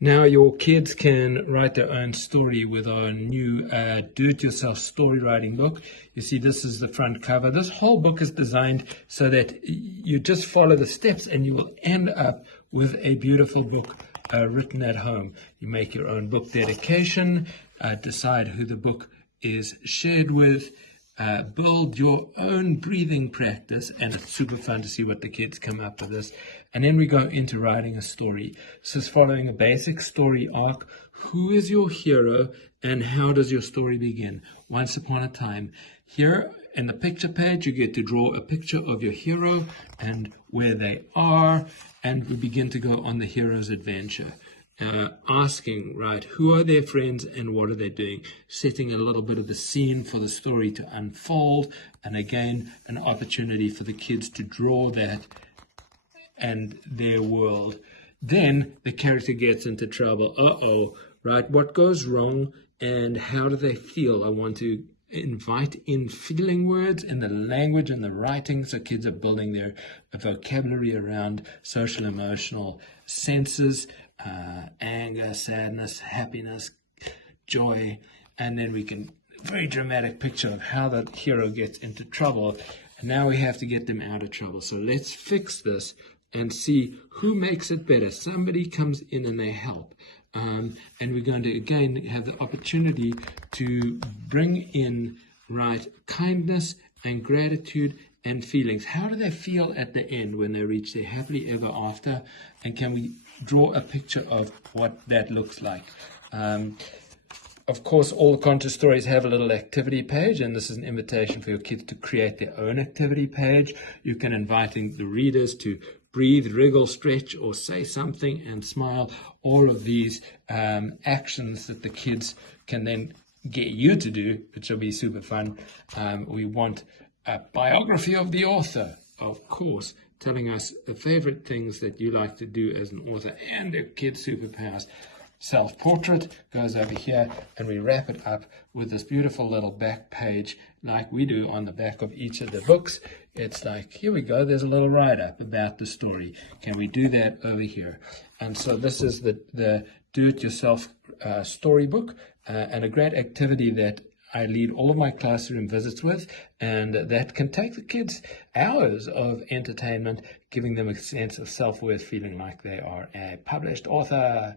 Now your kids can write their own story with our new do-it-yourself story writing book. You see, this is the front cover. This whole book is designed so that you just follow the steps and you will end up with a beautiful book written at home. You make your own book dedication, decide who the book is shared with, build your own breathing practice, and it's super fun to see what the kids come up with this. And then we go into writing a story. This is following a basic story arc. Who is your hero and how does your story begin? Once upon a time. Here in the picture page, you get to draw a picture of your hero and where they are, and we begin to go on the hero's adventure. Asking, right, who are their friends and what are they doing? Setting a little bit of the scene for the story to unfold, and again, an opportunity for the kids to draw that and their world. Then the character gets into trouble. Right, what goes wrong and how do they feel? I want to invite in feeling words in the language and the writing, so kids are building their vocabulary around social emotional senses, anger, sadness, happiness, joy, and then we can very dramatic picture of how the hero gets into trouble, and now we have to get them out of trouble. So let's fix this and see who makes it better. Somebody comes in and they help. And we're going to again have the opportunity to bring in, right, kindness and gratitude and feelings. How do they feel at the end when they reach their happily ever after? And can we draw a picture of what that looks like? Of course, all the conscious stories have a little activity page, and this is an invitation for your kids to create their own activity page. You can invite the readers to breathe, wriggle, stretch, or say something and smile. All of these actions that the kids can then get you to do, which will be super fun. We want a biography of the author, of course, telling us the favorite things that you like to do as an author and their kids' superpowers. Self-portrait goes over here, and we wrap it up with this beautiful little back page like we do on the back of each of the books. It's like, here we go, there's a little write-up about the story. Can we do that over here? And so this is the do-it-yourself storybook, and a great activity that I lead all of my classroom visits with, and that can take the kids hours of entertainment, giving them a sense of self-worth, feeling like they are a published author.